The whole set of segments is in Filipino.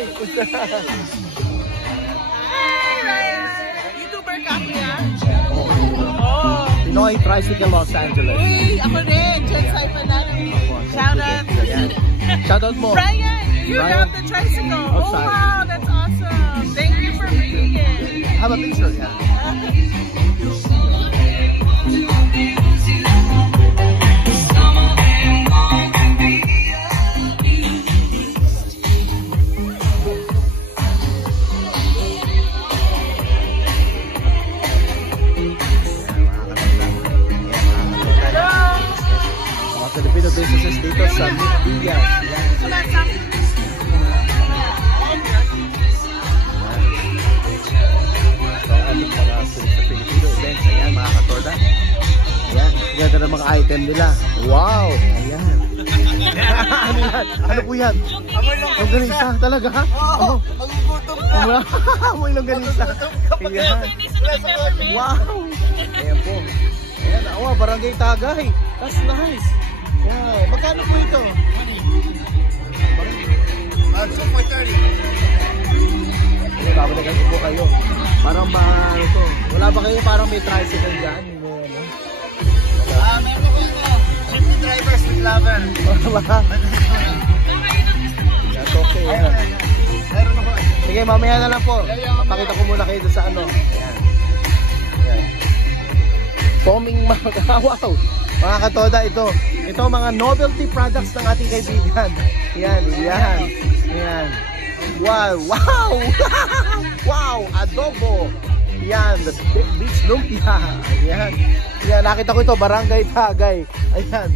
Hi, Ryan! YouTuber ka kuya? Oh. Pinoy Tricycle Los Angeles. Uy, ako din. Jen Saipan namin. Shout out. Shout out mo. Ryan, you got the tricycle. Oh, wow, that's awesome. Thank you for bringing it. Have a picture, yeah. Filipino businesses dito sa Media. So ating mga sa Filipino events. Ayan mga katorda. Ayan, ganda ng mga item nila. Wow! Ayan. Ano yan? Ano po yan? Longganisa talaga ha? Oo! Magugutom ka! Amoy longganisa. Ayan. Wow! Ayan po. Ayan, oh, Barangay Tagay. That's nice. Yeah. Magkano po ito? 2.30. Babalikan ko po kayo. Parang ano to. Wala ba kayo parang may tricycle dyan? Meron ko ito. 50 drivers with lover. That's okay. Yeah. Meron ako. Sige, mamaya na lang po. Pakita ko muna kayo sa ano. Ayan. Ayan. Foaming mga wow. Mga katoda, ito mga novelty products ng ating kaibigan. Yan. Wow. Wow, adobo. Yan, the beach lumpia. Yan, nakita ko ito, Barangay Tagay. Ayan.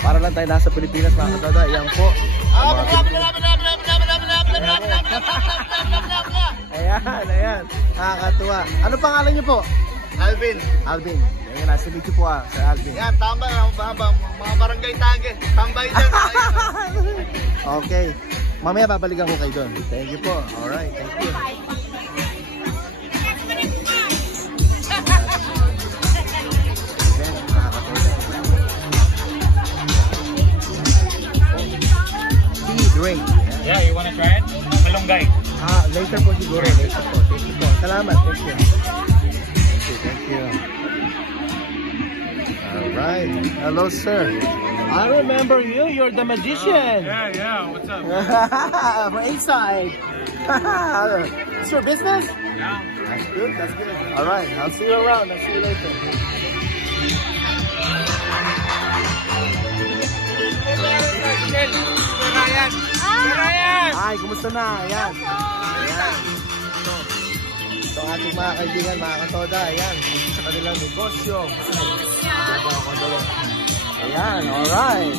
Para lang tayo nasa Pilipinas, mga katoda. Ayan po. Ayan. Nakakatuwa. Ano pangalan niyo po? Alvin. Ayan, nasa video po Sir Alvin. Yan, tambay. Mga barangay Tagay. Tambay dyan. Okay. Mamaya babalikan ko kayo doon. Thank you po. Alright, thank you. Tea drink. Yeah, you wanna try it? Malunggay. Later po siguro. Thank you po. Salamat. Thank you. Thank you. Alright. Hello, sir. I remember you. You're the magician. Yeah. What's up? From inside. It's your business? Yeah. That's good. Alright. I'll see you around. I'll see you later. Ryan! Hi, kumusta na? Ayan. So ating mga kaibigan, mga katoda, ayan, sa kanilang negosyo. Ayan, alright.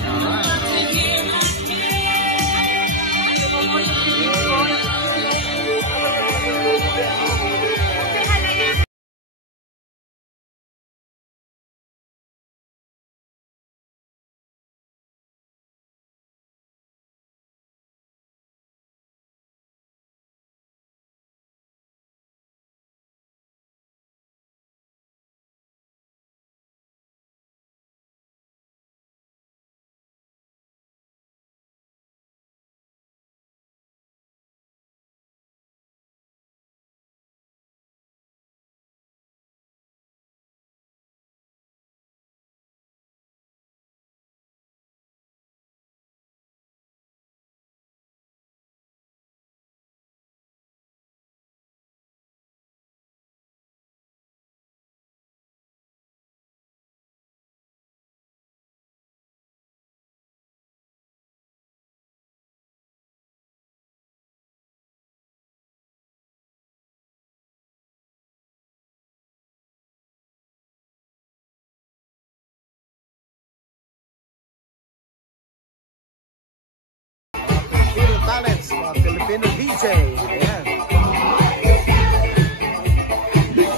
Talents, mga Filipino DJ. Ayan.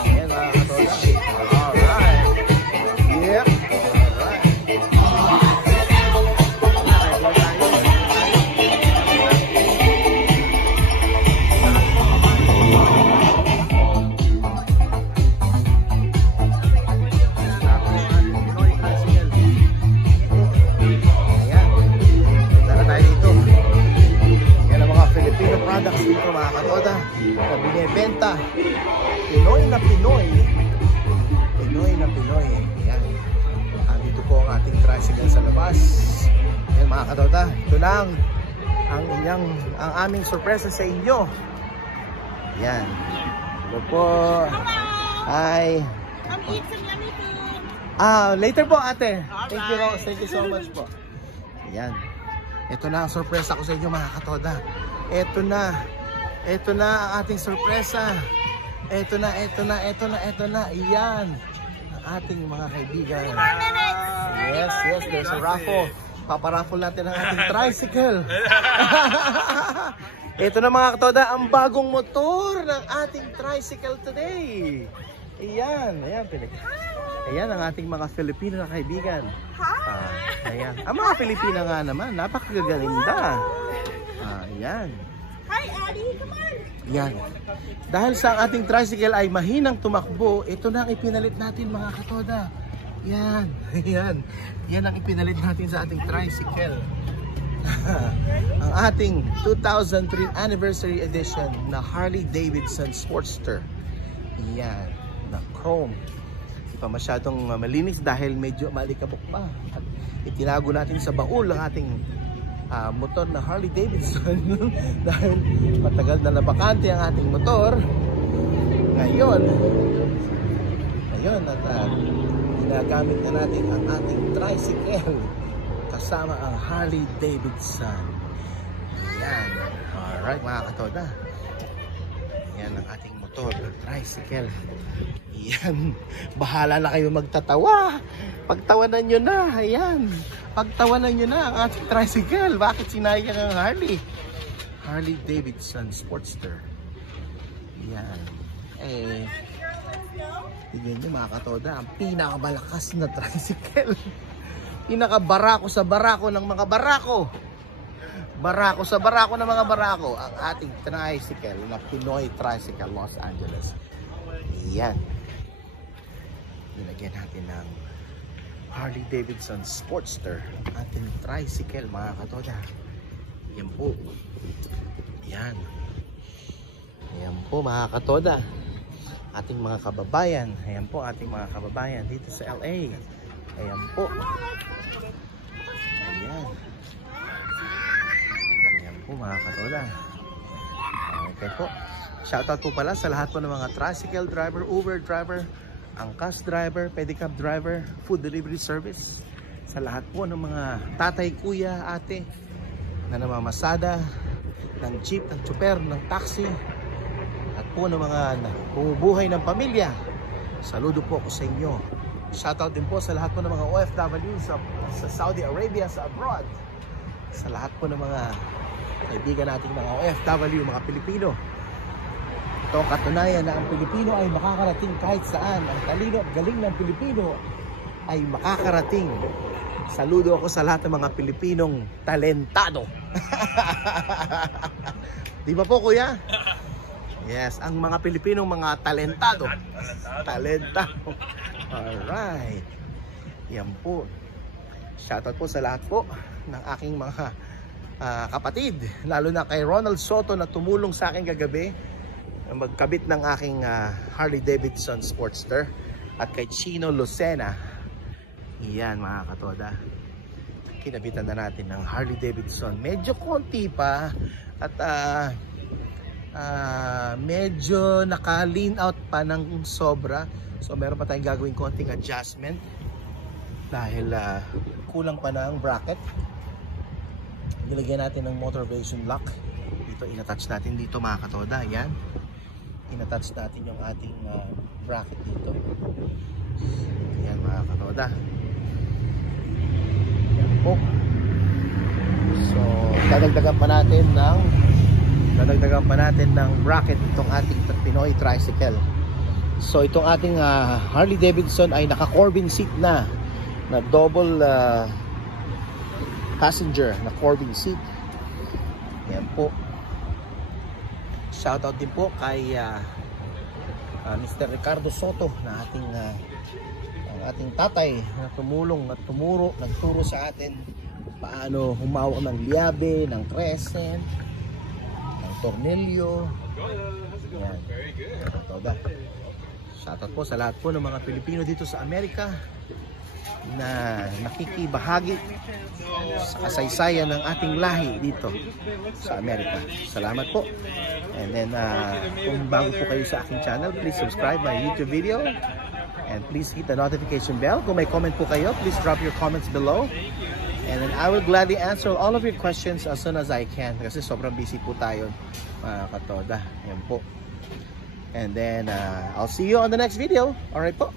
Ayan mga katoda. Alright. Yep. Alright. katoda na binibenta. Pinoy na Pinoy. Pinoy na Pinoy. Ayan. Andito po ang ating tricycle sa labas. Ayan mga katoda. Ito lang ang aming sorpresa sa inyo. Ayan. Ito po. Hi. Eat some yummy food. Later po ate. Thank you Rose. Thank you so much po. Ayan. Ito na ang sorpresa ko sa inyo mga katoda. Ito na. Ito na ang ating sorpresa. Ito na. Ayan. Ang ating mga kaibigan. Yes, there's a raffle. Paparaffle natin ang ating tricycle. Ito na mga katoda, ang bagong motor ng ating tricycle today. Ayan. Ayan ang ating mga Filipino na kaibigan. Ayan. Ang mga Pilipina nga naman, napakagalinda. Ayan. Hi, Addie. Come on. Yan. Dahil sa ating tricycle ay mahinang tumakbo, ito na ang ipinalit natin mga katoda. Yan. Yan ang ipinalit natin sa ating tricycle. Ang ating 2003 anniversary edition na Harley Davidson Sportster. Yan. Na chrome. Hindi pa masyadong malinis dahil medyo malikabok pa. At itinago natin sa baul ang ating motor na Harley Davidson dahil matagal na nabakante ang ating motor ngayon at ginagamit na natin ang ating tricycle kasama ang Harley Davidson. Yan. Alright mga katoda, yan ang ating motor, tricycle. Yan. Bahala na kayo magtatawa. Pagtawanan nyo na. Ayan. Pagtawanan nyo na ang ating tricycle. Bakit sinayang ang Harley? Harley Davidson Sportster. Yan. Tignan nyo mga katoda, ang pinakamalakas na tricycle. Pinakabarako sa barako ng mga barako. Barako sa barako ng mga barako. Ang ating tricycle na Pinoy Tricycle Los Angeles. Yan. Nilagyan natin ng Harley Davidson Sportster, ating tricycle mga katoda. Yan po. Yan. Yan po mga katoda. Ating mga kababayan. Ayan po ating mga kababayan dito sa LA. Ayan po. Ayan. Ayan po mga katoda. Okay po. Shoutout po pala sa lahat po ng mga tricycle driver, Uber driver, angkas driver, pedicab driver, food delivery service. Sa lahat po ng mga tatay, kuya, ate na namamasada ng jeep, ng tsuper, ng taxi, at po ng mga bumubuhay ng pamilya. Saludo po ako sa inyo. Shoutout din po sa lahat po ng mga OFW sa Saudi Arabia, sa abroad. Sa lahat po ng mga kaibigan nating mga OFW, mga Pilipino. Ito ang katunayan na ang Pilipino ay makakarating kahit saan. Ang talino at galing ng Pilipino ay makakarating. Saludo ako sa lahat ng mga Pilipinong talentado. Di ba po kuya? Yes, ang mga Pilipinong mga talentado. Talentado. Alright. Yan po. Shoutout po sa lahat po ng aking mga kapatid. Lalo na kay Ronald Soto na tumulong sa akin kagabi magkabit ng aking Harley Davidson Sportster, at kay Chino Lucena. Iyan mga katoda, kinabitan na natin ng Harley Davidson. Medyo konti pa at medyo naka-lean out pa ng sobra, so meron pa tayong gagawin konting adjustment dahil kulang pa na ang bracket. Nilagyan natin ng motivation lock dito, inattach natin dito mga katoda. Yan, inattach natin yung ating bracket dito. Yan mga katoda. Yan po. So dadagdagan pa natin ng bracket itong ating Pinoy tricycle. So itong ating Harley Davidson ay naka Corbin seat na double passenger na Corbin seat. Yan po. Shoutout din po kay Mr. Ricardo Soto na ating tatay na tumulong at nagturo sa atin paano humawak ng liabe, ng crescent, ng tornilyo, Yan. Katoda. Shoutout po sa lahat po ng mga Pilipino dito sa Amerika na nakikibahagi sa kasaysayan ng ating lahi dito sa Amerika. Salamat po. And then kung bago po kayo sa aking channel, please subscribe my YouTube video and please hit the notification bell. Kung may comment po kayo, please drop your comments below and then I will gladly answer all of your questions as soon as I can kasi sobrang busy po tayo mga katoda. Yan po. And then I'll see you on the next video. Alright po.